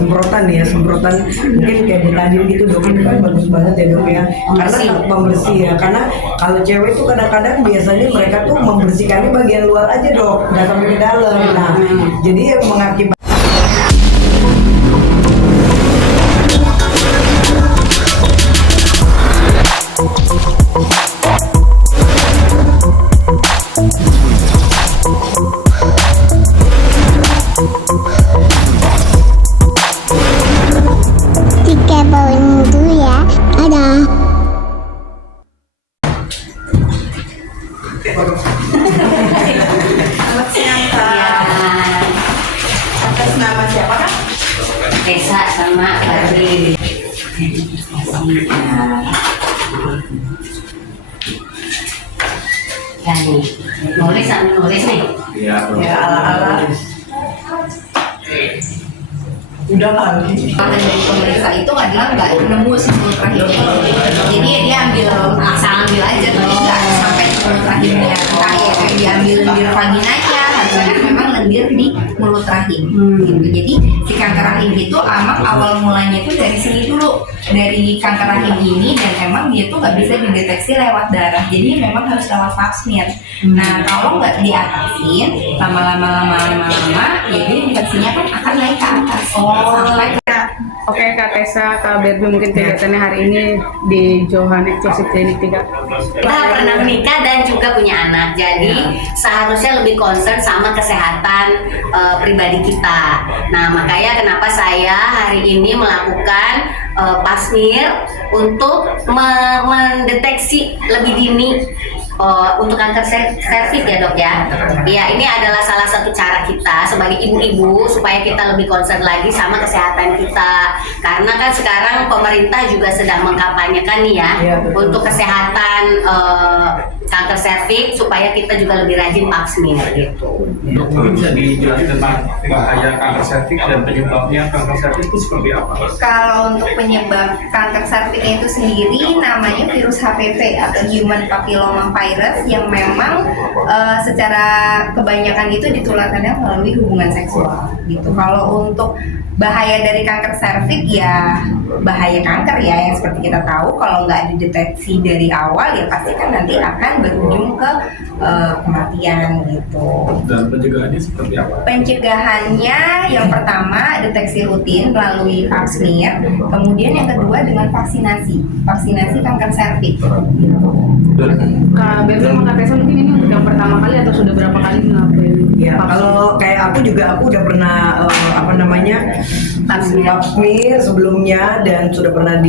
semprotan ya, semprotan mungkin kayak betadine gitu dok, itu kan bagus banget ya dok ya, karena pembersih ya. Karena kalau cewek tuh kadang-kadang biasanya mereka tuh membersihkannya bagian luar aja dok, nggak sampai ke dalam. Nah, jadi mengakibatkan Selamat siang Kak. Atas nama siapa Kak? Desa sama Badri. Ya nih, nulis sambil nulis nih. Ya ala-ala. Udah kali. Dari pemeriksa itu adalah nggak nemu si mulut rahimnya, jadi dia asal ambil aja, tapi nggak sampai ke mulut rahimnya. Entah ya kayak diambil lendir vaginanya, harusnya kan memang lendir di mulut rahim. Gitu. Jadi si kanker rahim itu emang awal mulanya itu dari sini dulu, dari kanker rahim ini, dan emang dia tuh nggak bisa dideteksi lewat darah, jadi memang harus lewat pap smear. Nah kalau nggak diatasin lama-lama, jadi infeksinya kan akan naik ke atas. Oke Kak Tessa, Kak Berbi, mungkin kegiatannya hari ini di Johan Eksklusif Klinik 3. Kita pernah menikah dan juga punya anak, jadi seharusnya lebih concern sama kesehatan pribadi kita. Nah makanya kenapa saya hari ini melakukan pap smear untuk mendeteksi lebih dini untuk kanker serviks ya dok ya. Ya ini adalah salah satu cara kita sebagai ibu-ibu supaya kita lebih concern lagi sama kesehatan kita. Karena kan sekarang pemerintah juga sedang mengkampanyekan nih ya, untuk kesehatan kanker serviks supaya kita juga lebih rajin pap smear gitu. Dokter bisa dijelaskan tentang bahaya kanker serviks dan penyebabnya kanker serviks itu seperti apa? Kalau untuk penyebab kanker serviks itu sendiri namanya virus HPV atau Human Papilloma Virus, yang memang secara kebanyakan itu ditularkannya melalui hubungan seksual gitu. Kalau untuk bahaya dari kanker serviks ya bahaya kanker ya, yang seperti kita tahu kalau nggak dideteksi dari awal ya pasti kan nanti akan berujung ke kematian gitu. Dan pencegahannya seperti apa? Pencegahannya yang pertama deteksi rutin melalui pap smear, kemudian yang kedua dengan vaksinasi kanker serviks. Kak Berbi sama Kak Tessa mungkin ini untuk yang pertama kali atau sudah berapa kali ngelakuin? ya kalau kayak aku udah pernah pap smear sebelumnya, dan sudah pernah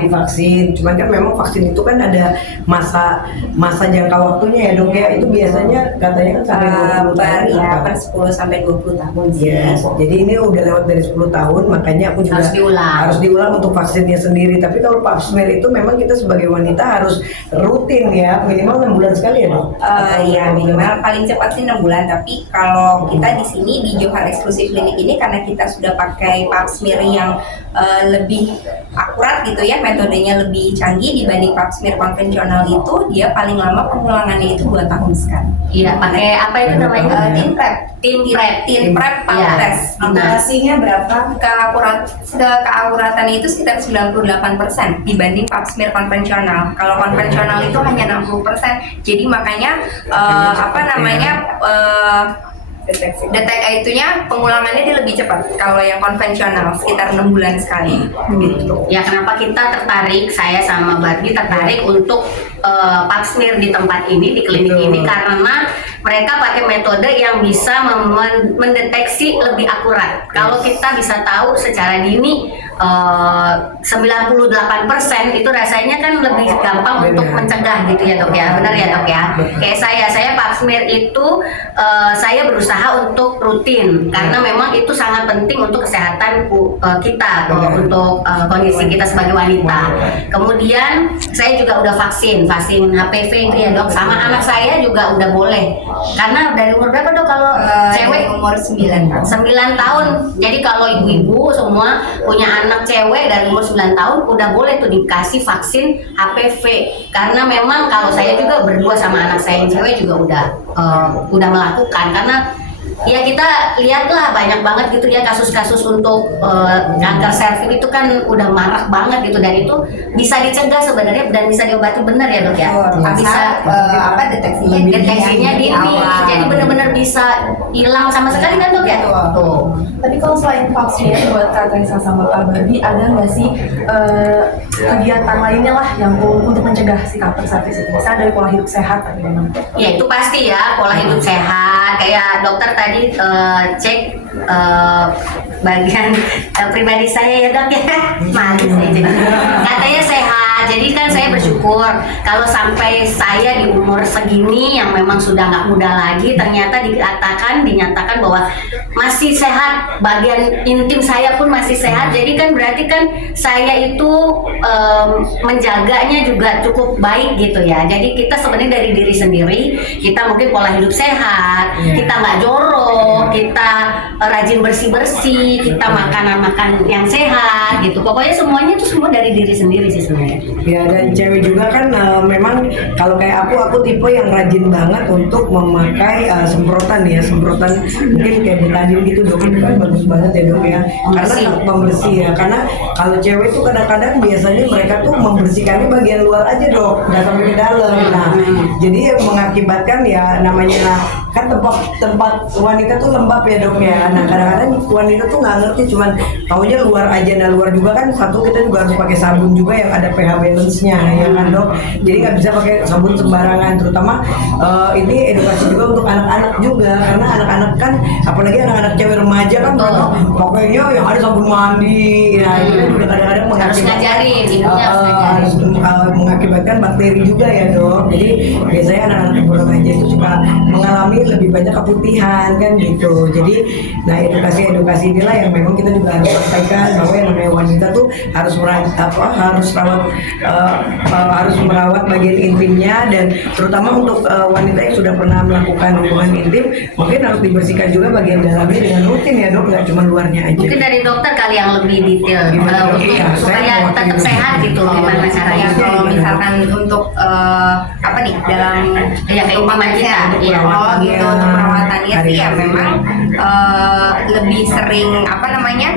divaksin. Cuman kan memang vaksin itu kan ada masa jangka waktunya ya dok ya, itu biasanya katanya kan sampai 20 tahun Ya, per 10 sampai 20 tahun sih. Yes. Jadi ini udah lewat dari 10 tahun, makanya aku juga harus diulang untuk vaksinnya sendiri. Tapi kalau pap smear itu memang kita sebagai wanita harus rutin ya, minimal 6 bulan sekali ya dok? Iya, minimal paling cepat sih 6 bulan. Tapi kalau kita di sini di Johar Eksklusif Klinik ini, karena kita sudah pakai pap smear yang lebih akurat gitu ya, metodenya lebih canggih dibanding pap smear konvensional itu, dia paling lama pengulangannya itu 2 tahun sekali. Iya, pakai apa itu namanya? Tin prep pap test. Akurasinya berapa? Keakuratan itu sekitar 98% dibanding pap smear konvensional. Kalau konvensional itu hanya 60%. Jadi makanya itunya pengulangannya dia lebih cepat. Kalau yang konvensional sekitar 6 bulan sekali gitu. Ya kenapa kita tertarik, saya sama Barbie tertarik untuk pap smear di tempat ini, di klinik ini, karena mereka pakai metode yang bisa mendeteksi lebih akurat. Kalau kita bisa tahu secara dini 98% itu rasanya kan lebih gampang untuk mencegah gitu ya dok ya, benar ya dok ya. Kayak saya pap smear itu saya berusaha untuk rutin karena memang itu sangat penting untuk kesehatan kita, untuk kondisi kita sebagai wanita. Kemudian saya juga udah vaksin HPV itu ya dok, sama anak saya juga udah boleh. Karena dari umur berapa dok kalau cewek? Umur 9 tahun. 9 tahun. Jadi kalau ibu-ibu semua punya anak cewek dari umur 9 tahun udah boleh tuh dikasih vaksin HPV. Karena memang kalau saya juga berdua sama anak saya yang cewek juga udah melakukan, karena ya kita lihatlah banyak banget gitu ya kasus-kasus untuk kanker serviks itu kan udah marak banget gitu, dan itu bisa dicegah sebenarnya dan bisa diobati benar ya dok ya. Bisa deteksinya dini, jadi benar-benar bisa hilang sama sekali kan dok ya. Tuh. Tapi kalau selain pap smear buat Kak Tessa sama Kak Barbie, ada nggak sih kegiatan lainnya lah yang untuk mencegah si kanker serviks itu? Misalnya dari pola hidup sehat atau gimana? Ya itu pasti ya, pola hidup sehat. Kayak dokter tadi cek bagian pribadi saya ya dok ya. Malu saya jadi. Katanya sehat. Jadi kan saya bersyukur kalau sampai saya di umur segini yang memang sudah nggak muda lagi, ternyata dinyatakan bahwa masih sehat, bagian intim saya pun masih sehat. Jadi kan berarti kan saya itu menjaganya juga cukup baik gitu ya. Jadi kita sebenarnya dari diri sendiri, kita mungkin pola hidup sehat, kita nggak jorok, kita rajin bersih-bersih, kita makan yang sehat gitu. Pokoknya semuanya itu semua dari diri sendiri sih sebenarnya. Ya, dan cewek juga kan memang kalau kayak aku tipe yang rajin banget untuk memakai semprotan ya, semprotan mungkin kayak betadine gitu dok, itu kan bagus banget ya dok ya, karena pembersih ya. Karena kalau cewek tuh kadang-kadang biasanya mereka tuh membersihkannya bagian luar aja dok, nggak sampai ke dalam. Nah, jadi mengakibatkan ya namanya kan tempat wanita tuh lembab ya dok ya. Nah kadang-kadang wanita tuh nggak ngerti, cuman taunya luar aja. Nah luar juga kan satu, kita juga harus pakai sabun juga yang ada pH balance-nya ya kan dok. Jadi nggak bisa pakai sabun sembarangan, terutama ini edukasi juga untuk anak-anak juga, karena anak-anak kan apalagi anak-anak cewek remaja kan mereka pakainya yang ada sabun mandi. Nah itu kan juga kadang-kadang Harus ngajarin, ibunya harus ngajarin. harus mengakibatkan bakteri juga ya dok. Jadi biasanya anak-anak ibu remaja itu suka mengalami lebih banyak keputihan kan gitu. Jadi nah edukasi inilah yang memang kita juga harus sampaikan bahwa yang namanya wanita tuh harus merawat bagian intimnya, dan terutama untuk wanita yang sudah pernah melakukan hubungan intim mungkin harus dibersihkan juga bagian dalamnya dengan rutin ya dok, nggak cuma luarnya aja. Mungkin dari dokter kali yang lebih detail untuk Iya, supaya tetap sehat gitu, gimana caranya? Kalau misalkan untuk apa nih dalam Ya, kayak rumah kita, kita, iya. gitu untuk perawatannya sih ya memang lebih sering apa namanya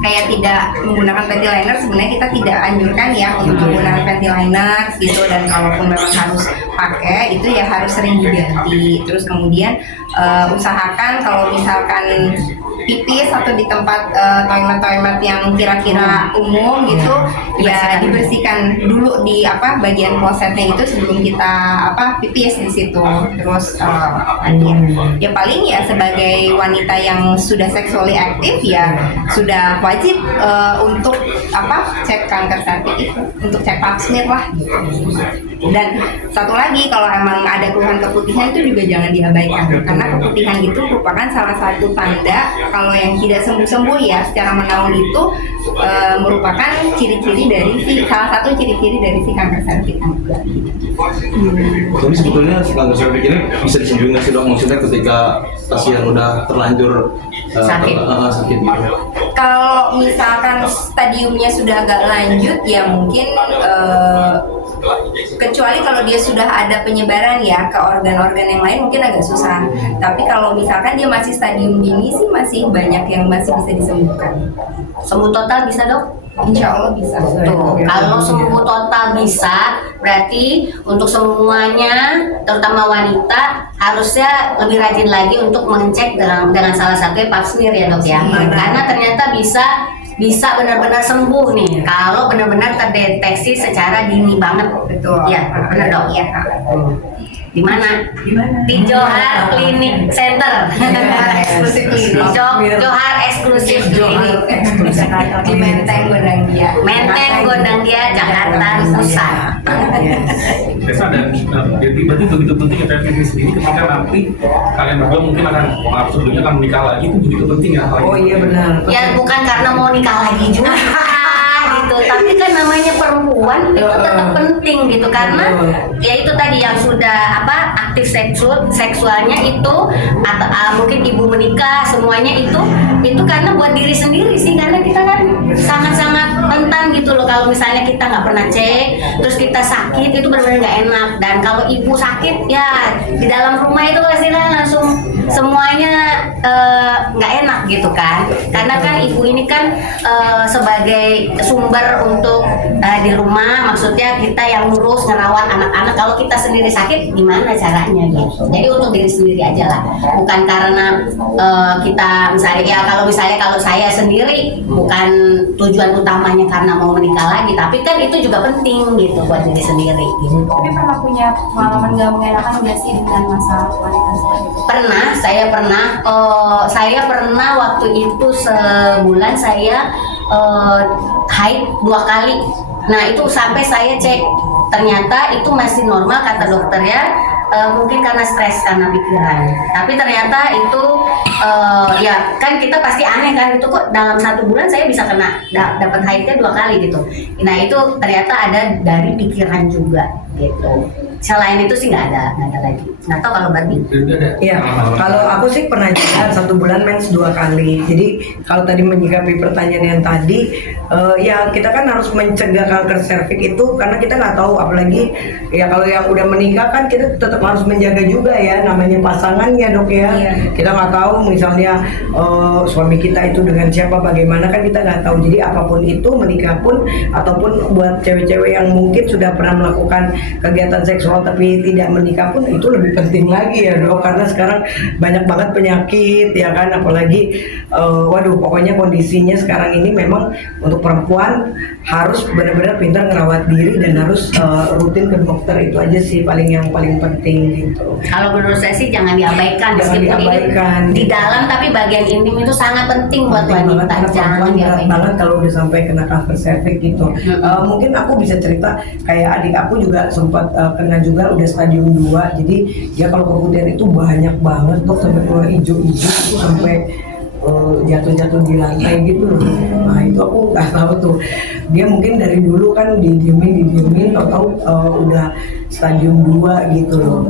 kayak tidak menggunakan panty liner. Sebenarnya kita tidak anjurkan ya untuk menggunakan panty liner gitu, dan kalaupun memang harus pakai itu ya harus sering diganti. Terus kemudian usahakan kalau misalkan pipis atau di tempat toilet yang kira-kira umum gitu ya dibersihkan dulu di bagian klosetnya itu sebelum kita pipis di situ. Terus ya paling ya sebagai wanita yang sudah seksually aktif ya sudah wajib untuk cek kanker serviks itu, untuk cek pap smear lah gitu. Dan satu lagi, kalau emang ada keluhan keputihan itu juga jangan diabaikan, karena keputihan itu merupakan salah satu tanda kalau yang tidak sembuh-sembuh ya secara menaun itu merupakan ciri-ciri dari salah satu ciri-ciri dari si kanker serviks juga. Tapi sebetulnya kanker serviks ini bisa disembuhin nggak sih dok? Maksudnya ketika pasien udah terlanjur sakit gitu. Kalau misalkan stadiumnya sudah agak lanjut ya mungkin kecuali kalau dia sudah ada penyebaran ya ke organ-organ yang lain mungkin agak susah. Tapi kalau misalkan dia masih stadium dini sih masih banyak yang masih bisa disembuhkan. Sembuh total bisa dok? Insya Allah bisa. Tuh, kalau sembuh total bisa, berarti untuk semuanya, terutama wanita, harusnya lebih rajin lagi untuk mengecek dengan salah satunya pap smear ya dok ya. Karena ternyata bisa benar-benar sembuh nih kalau benar-benar terdeteksi secara dini banget. Betul. Ya, benar dok. Iya. Di mana? Di Johar Clinic Center. Eksklusif klinik. Johar eksklusif klinik. Di Menteng Gondangdia. Menteng Gondangdia, Jakarta Pusat. Tessa dan jadi berarti begitu penting ya ini sendiri ketika nanti kalian berdua mungkin akan sebelumnya akan menikah lagi, itu begitu penting ya. Oh iya benar. Ya bukan karena mau nikah lagi juga gitu, tapi kan namanya perempuan itu tetap penting gitu, karena ya itu tadi yang sudah aktif seksualnya itu atau mungkin ibu menikah semuanya itu karena buat diri sendiri sih, karena kita kan sangat-sangat rentan gitu loh kalau misalnya kita nggak pernah cek terus kita sakit, itu benar-benar nggak enak. Dan kalau ibu sakit ya di dalam rumah itu pastilah langsung semuanya nggak enak gitu kan, karena kan ibu ini kan sebagai sumber untuk di rumah, maksudnya kita yang ngurus ngerawat anak-anak. Kalau kita sendiri sakit gimana caranya gitu. Jadi untuk diri sendiri aja lah, bukan karena kita misalnya ya kalau saya sendiri bukan tujuan utamanya karena mau menikah lagi, tapi kan itu juga penting gitu buat diri sendiri gitu. Tapi pernah punya pengalaman nggak mengenakan nggak sih dengan masa wanita seperti itu? Pernah, saya pernah waktu itu sebulan saya haid 2 kali. Nah itu sampai saya cek, ternyata itu masih normal kata dokter ya. Mungkin karena stres, karena pikiran. Tapi ternyata itu ya kan kita pasti aneh kan, itu kok dalam 1 bulan saya bisa kena dapat haidnya 2 kali gitu. Nah itu ternyata ada dari pikiran juga gitu. Selain itu sih nggak ada lagi. Nggak tahu kalau Barbie. Iya, kalau aku sih pernah juga 1 bulan mens 2 kali. Jadi kalau tadi menyikapi pertanyaan yang tadi, ya kita kan harus mencegah kanker serviks itu karena kita nggak tahu, apalagi ya kalau yang udah menikah kan kita tetap harus menjaga juga ya, namanya pasangannya dok ya. Kita nggak tahu misalnya suami kita itu dengan siapa, bagaimana kan kita nggak tahu. Jadi apapun itu, menikah pun ataupun buat cewek-cewek yang mungkin sudah pernah melakukan kegiatan seksual tapi tidak menikah pun itu lebih penting lagi ya dok, karena sekarang banyak banget penyakit ya kan, apalagi waduh pokoknya kondisinya sekarang ini memang untuk perempuan harus benar-benar pintar ngerawat diri dan harus rutin ke dokter. Itu aja sih yang paling penting gitu. Kalau menurut saya sih jangan diabaikan, Jangan meskipun diabaikan. ini di dalam, tapi bagian intim itu sangat penting buat Penting banget, wanita. karena Jangan perempuan berat diabaikan. banget kalau udah sampai kena kanker serviks gitu. Mungkin aku bisa cerita kayak adik aku juga sempat kena juga, udah stadium 2. Jadi ya kalau keputihan itu banyak banget dok, sampai keluar hijau-hijau itu sampai jatuh-jatuh di lantai gitu loh. Nah itu aku nggak tahu tuh, dia mungkin dari dulu kan didiemin tahu udah stadium 2 gitu loh.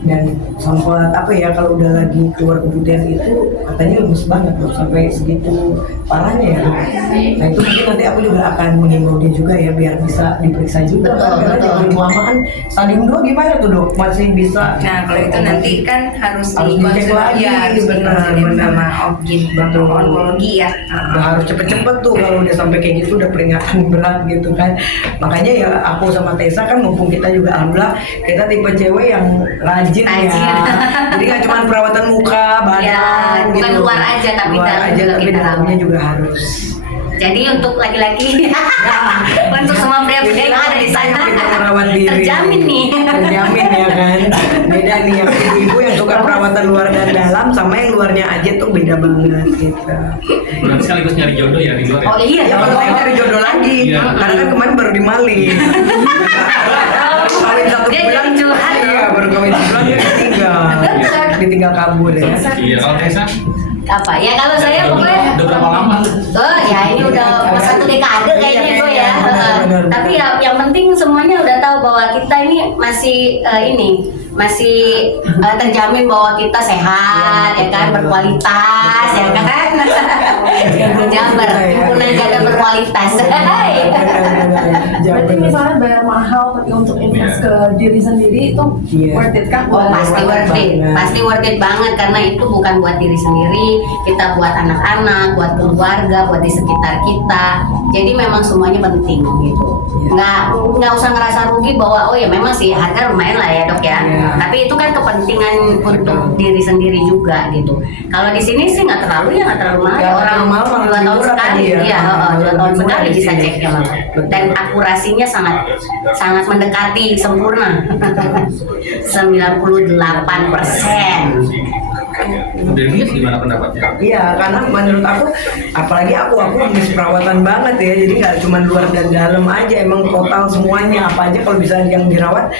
Dan sempat apa ya, kalau udah lagi keluar keputihan itu katanya lemes banget loh, sampai segitu parahnya ya. Nah itu mungkin nanti aku juga akan mengimbau dia juga ya, biar bisa diperiksa juga. Karena jangan kelamaan. Stadium 2 gimana tuh dok? Masih bisa? Nah kalau itu nanti kan harus dicek dikonsultasi lagi, ya, harus benar. sama OBGYN atau onkologi ya. Udah harus cepet-cepet tuh kalau udah sampai kayak gitu, udah peringatan berat gitu kan. Makanya ya aku sama Tessa kan, mumpung kita juga alhamdulillah kita tipe cewek yang rajin ya. Jadi nggak cuma perawatan muka, badan Ya, bukan gitu. luar aja, tapi Luar dalam aja, juga tapi kita dalamnya rawat. juga harus. Jadi untuk laki-laki, untuk semua pria-pria yang ada di sana, Kita merawat diri. terjamin nih. Terjamin ya kan. Beda nih yang ibu yang suka perawatan luar dan dalam, sama yang luarnya aja tuh beda banget gitu. Berarti sekaligus nyari jodoh ya di luar ya? Oh iya, Ya kalau saya cari jodoh lagi, Iya. karena kan kemarin baru dimali. Kawin 1 Dia bulan, jadi curhat. iya baru kawin 1 bulan dia ditinggal kabur ya. Iya, kalau Tessa Apa ya, kalau saya pokoknya udah berapa lama? ya ini udah 1 dekade kayaknya gue ya. Benar. Tapi ya yang penting semuanya udah tahu bahwa kita ini masih terjamin bahwa kita sehat ya kan, berkualitas ya kan. Jabar, jaga berkualitas. Berarti misalnya bayar mahal tapi untuk invest ke diri sendiri itu Iya. worth it kan? Oh, pasti worth it, banget. pasti worth it banget, karena itu bukan buat diri sendiri, kita buat anak-anak, buat keluarga, buat di sekitar kita. Jadi memang semuanya penting gitu. Nggak usah ngerasa rugi bahwa oh ya memang sih harga lumayan lah ya dok ya. Iya. Tapi itu kan kepentingan untuk diri sendiri juga gitu. Kalau di sini sih nggak terlalu mahal. Nggak Orang terlalu mahal, malah 2 tahun murah sekali, tadi ya. iya, 2 tahun Lebih murah sekali di bisa sini. ceknya malah. Dan akurasinya sangat mendekati sempurna. 98%. Dari dia gimana pendapatnya? Iya, karena menurut aku, apalagi aku habis perawatan banget ya. Jadi nggak cuma luar dan dalam aja, emang total semuanya apa aja kalau bisa yang dirawat,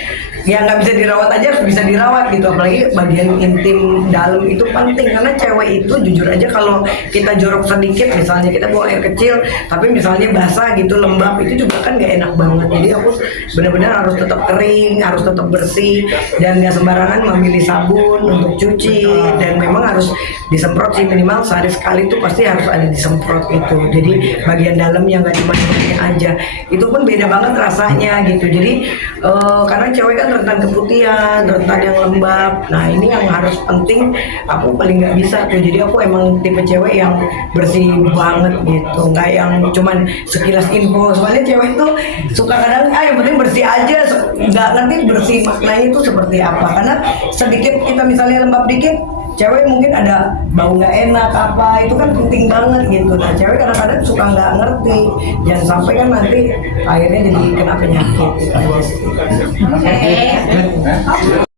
ya nggak bisa dirawat aja harus bisa dirawat gitu. Apalagi bagian intim dalam itu penting, karena cewek itu jujur aja kalau kita jorok sedikit, misalnya kita buang air kecil, tapi misalnya basah gitu lembab, itu juga kan nggak enak banget. Jadi aku benar-benar harus tetap kering, harus tetap bersih, dan nggak sembarangan memilih sabun untuk cuci dan dan memang harus disemprot sih, minimal sehari sekali tuh pasti harus ada disemprot itu. Jadi bagian dalam yang nggak cuma ini aja, itu pun beda banget rasanya gitu. Jadi karena cewek kan rentan keputihan, rentan yang lembab. Nah ini yang harus penting, aku paling nggak bisa tuh. Jadi aku emang tipe cewek yang bersih banget gitu, nggak yang cuman sekilas info. Soalnya cewek tuh suka kadang yang penting bersih aja, nggak ngerti bersih maknanya itu seperti apa. Karena sedikit kita misalnya lembab dikit, cewek mungkin ada bau nggak enak apa, itu kan penting banget gitu. Nah cewek kadang-kadang suka nggak ngerti, jangan sampai kan nanti akhirnya jadi kena penyakit gitu aja sih. Oke.